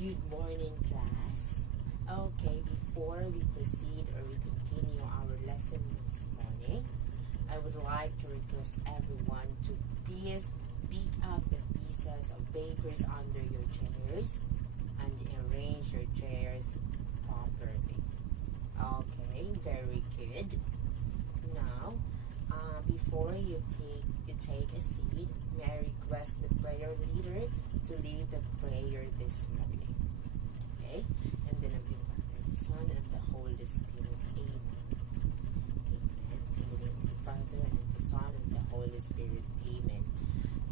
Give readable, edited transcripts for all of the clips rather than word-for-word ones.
Good morning, class. Okay, before we proceed or we continue our lesson this morning, I would like to request everyone to please pick up the pieces of papers under your chairs and arrange your chairs properly. Okay, very good. Now, before you take a seat, may I request the prayer leader to lead the prayer this morning. Okay? And then of the Father, the Son, and of the Holy Spirit. Amen. Amen. In the name of the Father, and of the Son, and of the Holy Spirit. Amen.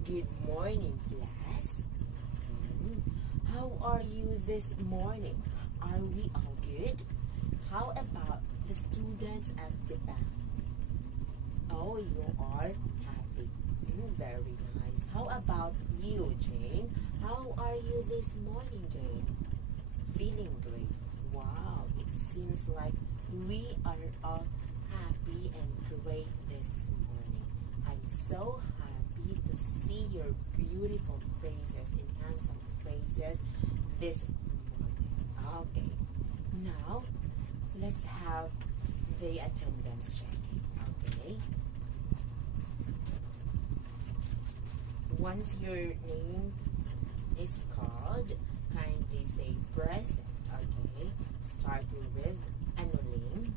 Good morning, class. How are you this morning? Are we all good? How about the students at the back? Oh, you are happy. Very nice. How about you, Jane? How are you this morning, Jane? Feeling great. Wow, it seems like we are all happy and great this morning. I'm so happy to see your beautiful faces and handsome faces this morning. Okay, now let's have the attendance checking. Okay. Once your name is called, kindly say present. Okay. Starting with Anoline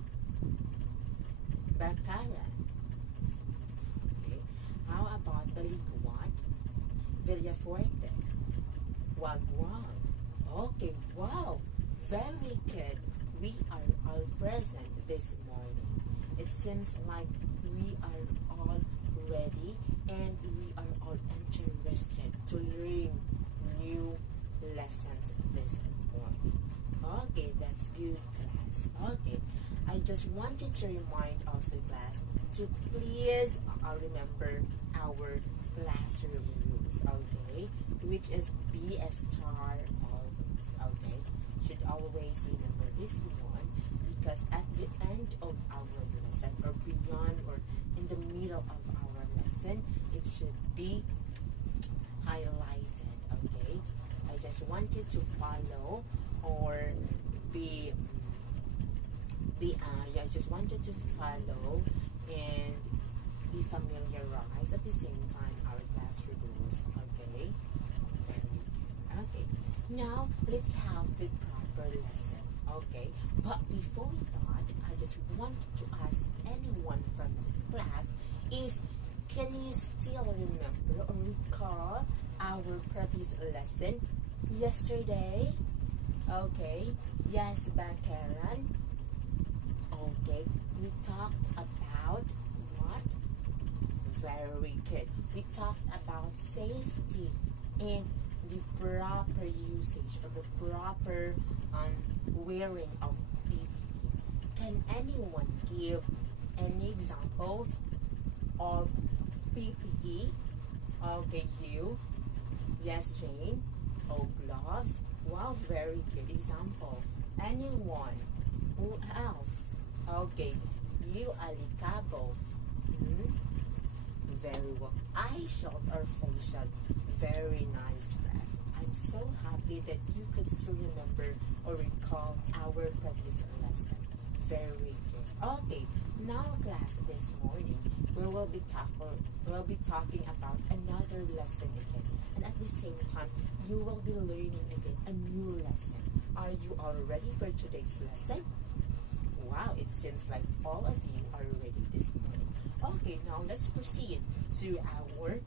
Baccara. Okay. How about Baliguat Villafuerte? Wagwag. Okay. Wow. Very good. We are all present this morning. It seems like we are all ready and we are all interested to learn new lessons this morning. Okay, that's good, class. Okay, I just wanted to remind also, class, to please remember our classroom rules, okay, which is be a star always, okay. Should always remember this one, because at the end of our lesson or beyond or in the middle of our lesson, it should be highlighted. Okay, I just wanted to follow or I just wanted to follow and be familiarized at the same time our class rules. Okay, okay. Now let's have the proper lesson. Okay, but before that, I just want to ask anyone from this class if can you still remember or recall our previous lesson yesterday? Okay, yes, Bakaran. Okay, we talked about what? Very good. We talked about safety and the proper usage or the proper wearing of PPE. Can anyone give any examples of PPE? Okay, you. Yes, Jane. Oh, gloves. Wow, very good example. Anyone? Who else? Okay, you, Alicabo. Very well. Eye shield or facial. Very nice, class. I'm so happy that you could still remember or recall our previous lesson. Very good. Okay, now, class, this morning we will be talking about another lesson again, and at the same time you will be learning again a new lesson. Are you all ready for today's lesson? Wow, it seems like all of you are ready this morning. Okay, now let's proceed to our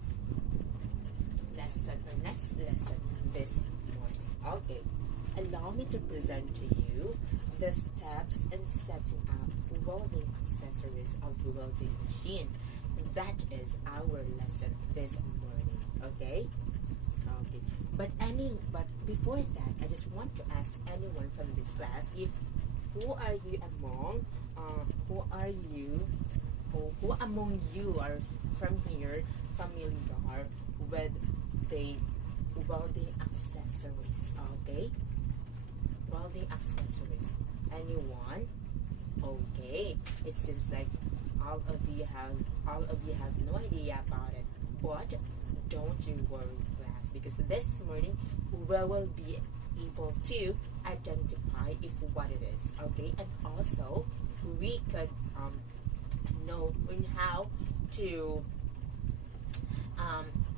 lesson or next lesson this morning. Okay, allow me to present to you the steps in setting up welding accessories of the welding machine. That is our lesson this morning. Okay? Okay. But before that, I just want to ask anyone from this class if who among you are from here familiar with the welding accessories? Okay? Welding accessories. Anyone? Okay. It seems like all of you have no idea about it. But don't you worry, class, because this morning we will be able to identify if what it is. Okay, and also we could know on how to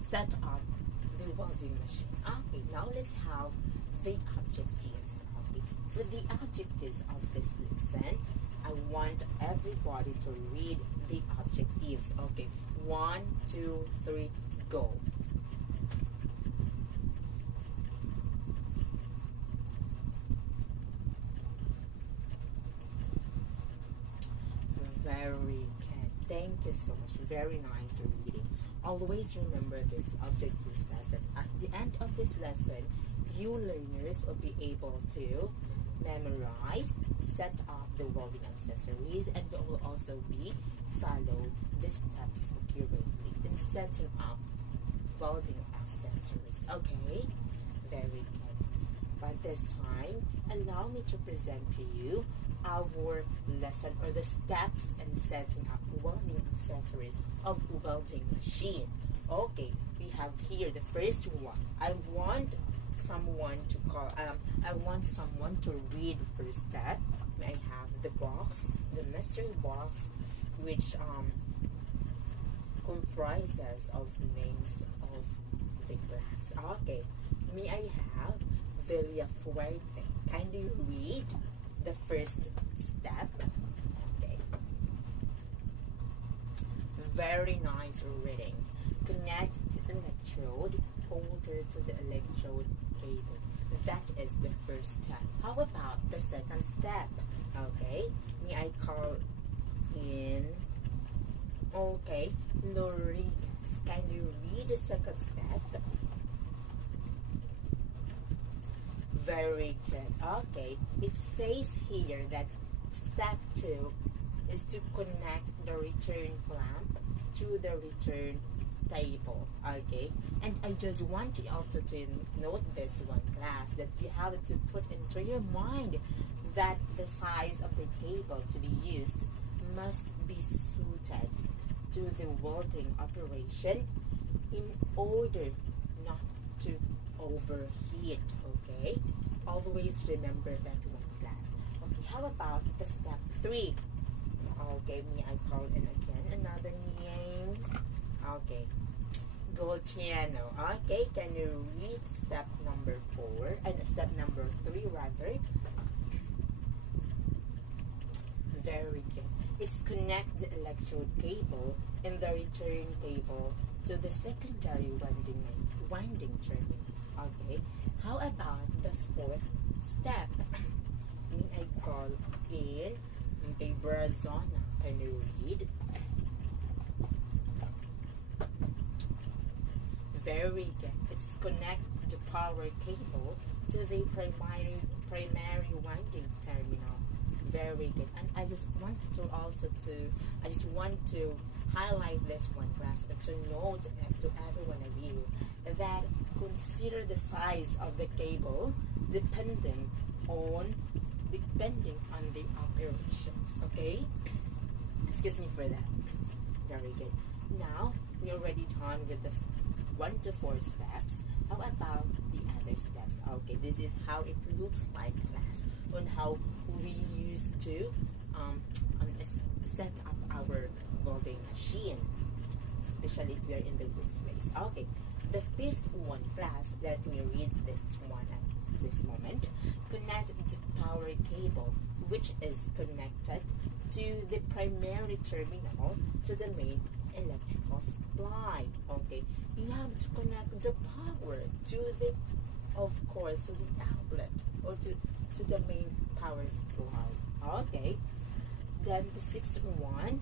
set up the welding machine. Okay, now let's have the objectives. Okay, for the objectives of this lesson, I want everybody to read the objectives. Okay, 1, 2, 3, go. Very good. Thank you so much. Very nice reading. Always remember this objectives lesson. At the end of this lesson, you learners will be able to memorize, set up the welding accessories, and you will also be follow the steps accurately in setting up welding accessories. Okay, very good. But this time, allow me to present to you our lesson, or the steps in setting up welding accessories of welding machine. Okay, we have here the first one. I want someone to read the first step. I have the box, the mystery box, which comprises of names of the class. Okay, may I have Villa Fuerte? Kindly read the first step. Okay, very nice reading. Connect the electrode holder to the electrode cable. That is the first step. How about the second step? Okay, may I call in? Okay, Lorigas, can you read the second step? Very good. Okay, it says here that step 2 is to connect the return clamp to the return table. Okay, and I just want you also to note this one, class, that you have to put into your mind that the size of the cable to be used must be suited to the welding operation in order not to overheat. Okay, always remember that one, class. Okay, how about the step 3? Okay, may I call in again another name? Okay, Golciano. Okay, can you read step number 4 and step number 3 rather? Very good. It's connect the electrode cable and the return cable to the secondary winding terminal. Okay, how about the 4th step? May I call in Brazona? Can you read? Very good. It's connect the power cable to the primary winding terminal. Very good. And I just want to highlight this one, class, to note to every one of you that consider the size of the cable depending on the operations. Okay, excuse me for that. Very good. Now we already done with the 1 to 4 steps. How about the other steps? Okay, this is how it looks like, class, on how we used to set up our welding machine, especially if we are in the workplace. Okay, the 5th one, class, let me read this one at this moment. Connect the power cable, which is connected to the primary terminal to the main electrical supply. Okay, you have to connect the power to the, of course, to the outlet, or to the main power supply. Okay, then the 6th one,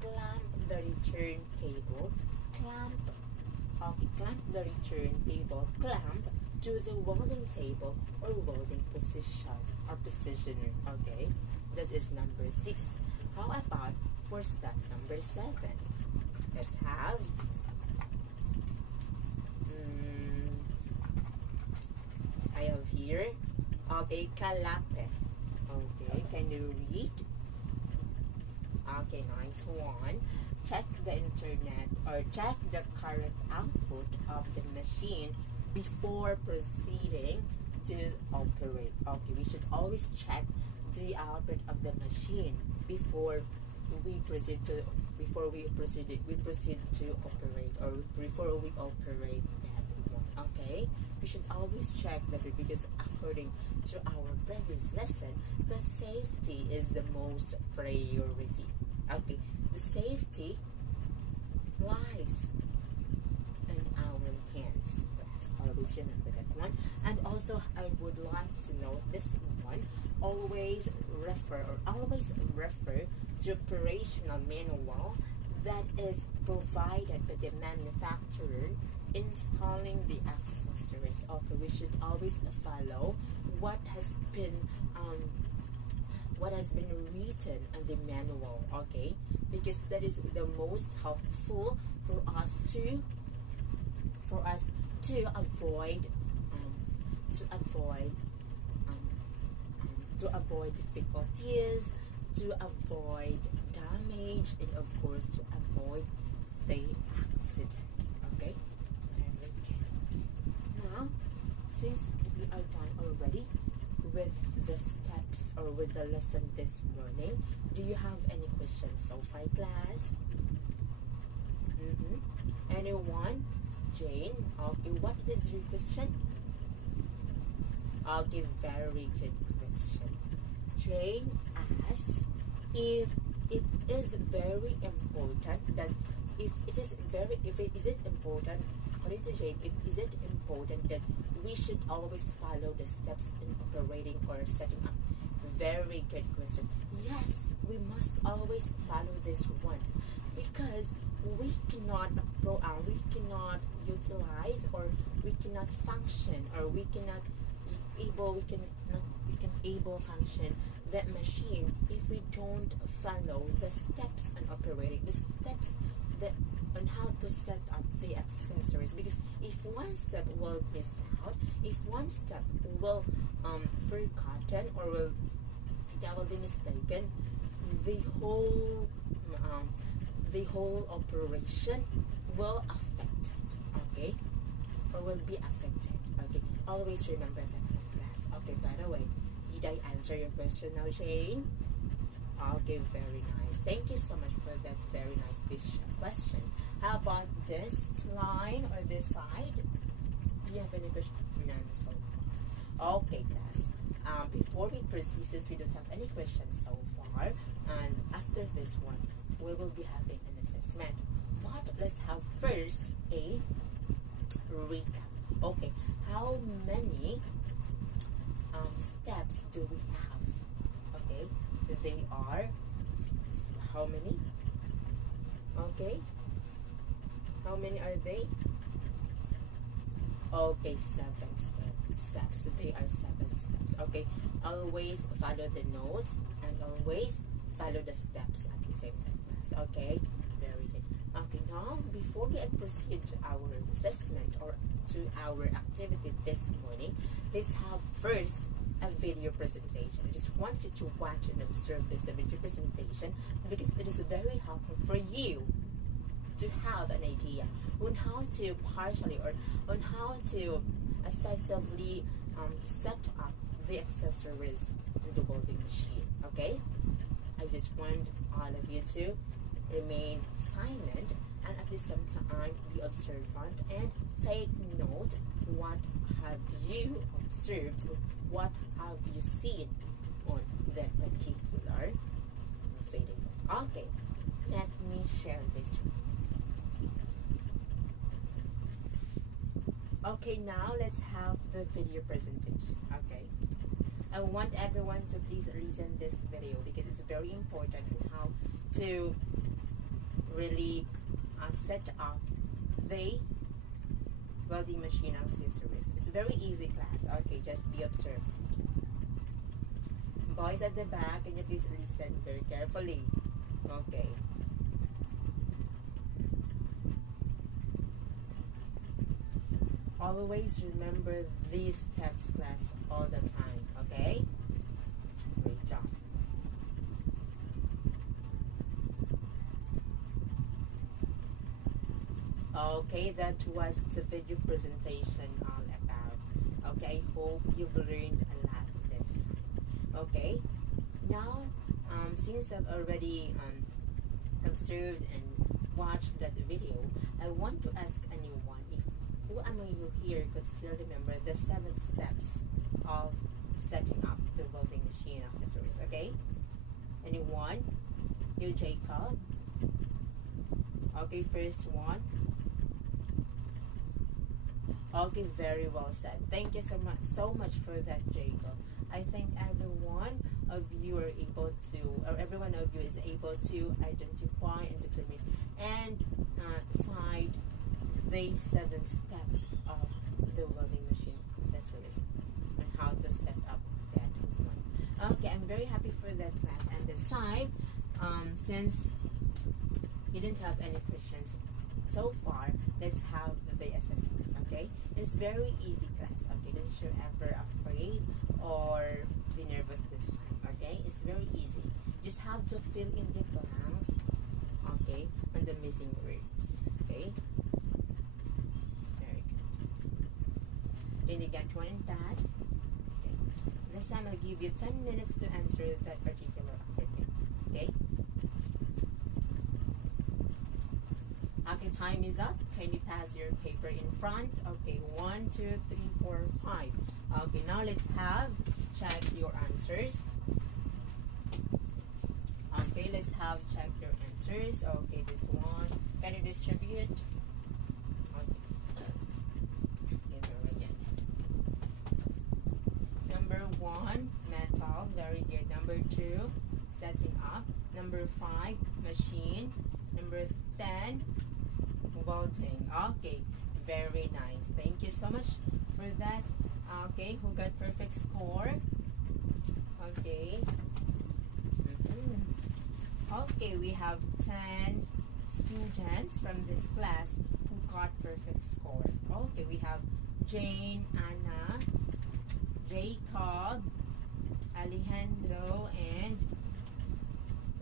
clamp the return cable. Clamp the return cable clamp to the welding table or welding position or positioner. Okay, that is number 6. How about for step number 7? Let's have I have here, okay, calape. Okay, can you read? Okay, nice one. Check the internet or check the current output of the machine before proceeding to operate. Okay, we should always check the output of the machine before we proceed to operate, or before we operate that one. Okay, we should always check that, because according to our previous lesson, the safety is the most priority. Okay, the safety lies in our hands. Yes, always remember that one. And also, I would like to note this one. Always refer to operational manual that is provided by the manufacturer installing the accessories. Okay, we should always follow what has been written in the manual. Okay, because that is the most helpful for us to avoid difficulties, to avoid damage, and of course to avoid the accident. Okay, very good. Now, since we are done already with the steps or with the lesson this morning, do you have any questions so far, class? Anyone? Jane? Okay, what is your question? Okay, very good question. Jane asks if it is very important that is it important, according to Jane, is it important that we should always follow the steps in operating or setting up? Very good question. Yes, we must always follow this one, because we cannot utilize, or we cannot function, or we can function that machine if we don't follow the steps on operating, the steps that on how to set up the accessories. Because if one step will miss out, if one step will forgotten, or that will be mistaken, the whole operation will affect, okay, or will be affected. Okay, always remember that, class. Okay, by the way, did I answer your question now, Shane? Okay, very nice. Thank you so much for that very nice question. How about this line or this side? Do you have any question? None so far. Okay, class. Before we proceed, since we don't have any questions so far, and after this one, we will be having an assessment. But let's have first a recap. Okay, how many steps do we have? Okay, they are how many? Okay, how many are they? Okay, 7 steps. They are 7 steps. Okay, always follow the notes and always follow the steps at the same time, class. Okay, very good. Okay, now before we proceed to our assessment or to our activity this morning, let's have first a video presentation. I just want you to watch and observe this video presentation, because it is very helpful for you to have an idea on how to partially, or on how to effectively set up the accessories in the welding machine. Okay, I just want all of you to remain silent, and at the same time be observant and take note. What have you observed? What have you seen on that particular video? Okay, let me share this. Okay, now let's have the video presentation. Okay, I want everyone to please listen this video, because it's very important in how to really set up the welding machine accessories. It's very easy, class. Okay, just be observant. Boys at the back, can you please listen very carefully? Okay. Always remember these steps, class, all the time. Okay? Great job. Okay, that was the video presentation all about. Okay, I hope you've learned a lot Okay, now since I've already observed and watched that video, I want to ask anyone if who among you here could still remember the 7 steps of setting up the welding machine accessories. Okay, anyone? You, Jacob? Okay, first one. Okay, very well said. Thank you so much for that, Jacob. I think every one of you are able to, or every one of you is able to identify and determine and cite the 7 steps of the welding machine accessories and how to set up that one. Okay, I'm very happy for that class. And this time, since you didn't have any questions so far, let's have the assessment. Okay, it's very easy class. Okay, don't you ever afraid or be nervous this time. Okay, it's very easy. Just have to fill in the blanks. Okay, on the missing words. Okay, very good. Then you get one pass. Okay, this time I'll give you 10 minutes to answer that particular activity. Okay. Okay, time is up. Can you pass your paper in front? Okay, 1, 2, 3, 4, 5. Okay, now let's check your answers. Okay, let's check your answers. Okay, this one. Can you distribute? Okay. Okay, very good. Number 1, metal. Very good. Number 2, setting up. Number 5, machine. Number 10, welding. Okay, very nice. Thank you so much for that. Okay, who got perfect score? Okay. Okay, we have 10 students from this class who got perfect score. Okay, we have Jane, Anna, Jacob, Alejandro, and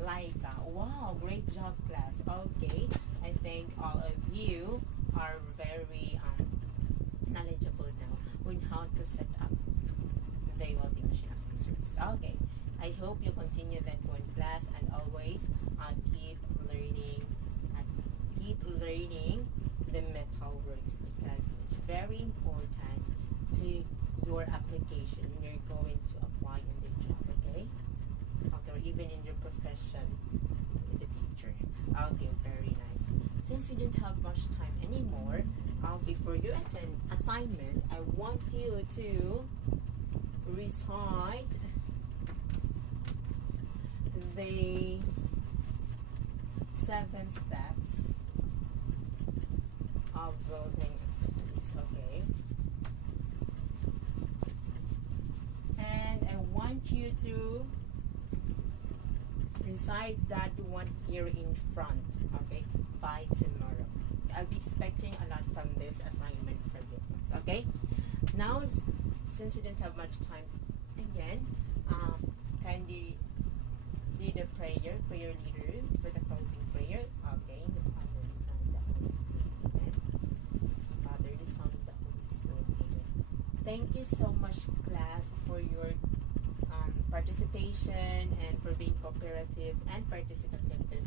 Laika. Wow, great job, class. Okay, I think all of you are very knowledgeable now on how to set up the welding machine accessories. Okay, I hope you continue that one, class, and always keep learning the metal works, because it's very important to your application when you're going to apply in the job. Okay, or even in your profession in the future. Okay, very nice. Since we didn't have much time anymore, for your assignment, I want you to recite the 7 steps of welding accessories. Okay, and I want you to recite that one here in front, okay, by tomorrow. I'll be expecting a lot from this assignment from you guys, okay? Now, since we didn't have much time again, kindly lead a prayer leader for the closing prayer. Okay, the Father, the Son, the Holy Spirit. Amen. Father, the Son, the Holy Spirit. Amen. Thank you so much, class, for your participation and for being cooperative and participative this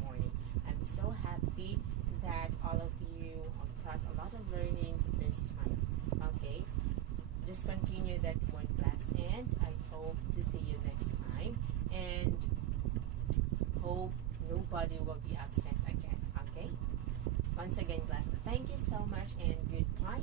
morning. I'm so happy that all of you got a lot of learnings this time. Okay, so just continue that one, class, and I hope to see you next time, and hope nobody will be absent again. Okay, once again, class, thank you so much and goodbye.